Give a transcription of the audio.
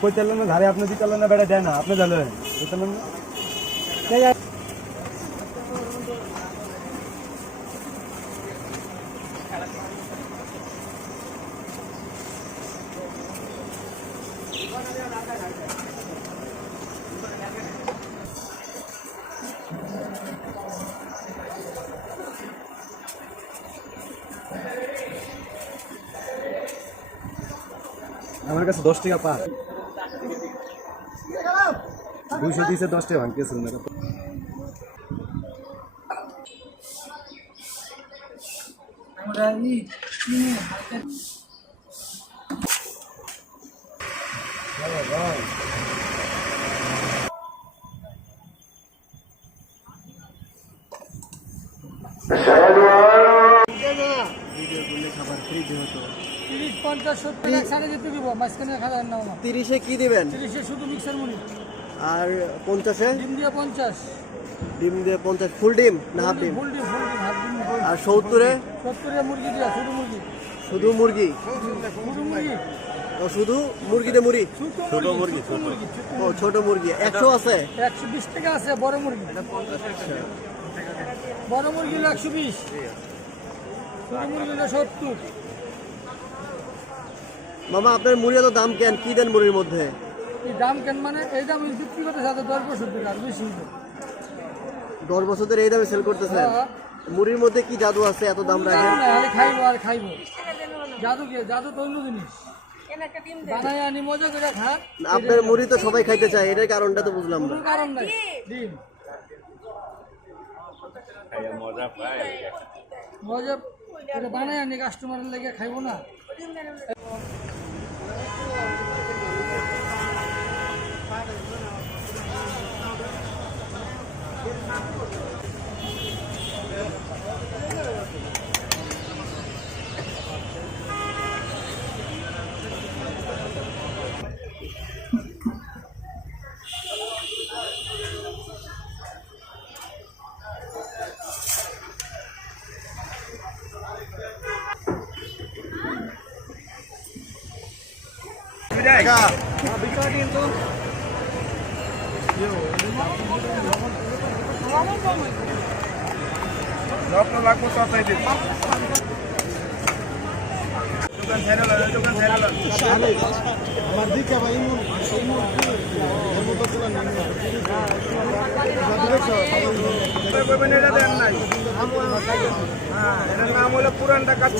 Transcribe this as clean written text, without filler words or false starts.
कोई चलन ना धारे आपने भी चलन ना बेटा जाए ना आपने चलो चलन ना আমার কাছে 10 টাকা পা 200 দিছে 10 টাকা ভাঙতেছে না আমরা এই কিনে ভিডিও করলে খাবার ফ্রি দিতো 30 50 70 সাড়ে যেতে দিব মাঝখানে খাবার নাও না 30 এ কি দিবেন 30 এ শুধু মিক্সার মুড়ি আর 50 এ ডিম দিয়ে 50 ফুল ডিম না হাফ ডিম ফুল ডিম হাফ ডিম আর 70 এ মুরগি দিয়া শুধু মুরগি ও শুধু মুরগি দে মুড়ি ছোট মুরগি ও ছোট মুরগি 100 আছে 120 টাকা আছে বড় মুরগি বড় মুরগি 120 ছোট মুরগি 70 মামা আপনার মুড়ির তো দাম কেন কি দেন মুড়ির মধ্যে এই দাম কেন মানে এই দাম বিক্রি করতে সাথে 10 বছর টাকা আর বেশি 10 বছরের এই দামে সেল করতেছেন মুড়ির মধ্যে কি জাদু আছে এত দাম রাখেন খালি খাইবো আর খাইবো জাদু কি জাদু তো অন্য জিনিস এনেকা ডিম দেন বানায় আনি মজা করে খা আপনার মুড়ি তো সবাই খাইতে চায় এর কারণটা তো বুঝলাম না কোনো কারণ নাই ডিম খাইয়া মজা পায় মজা এটা বানায় আনি কাস্টমারের লাগি খাইবো না পুরানটা কাজ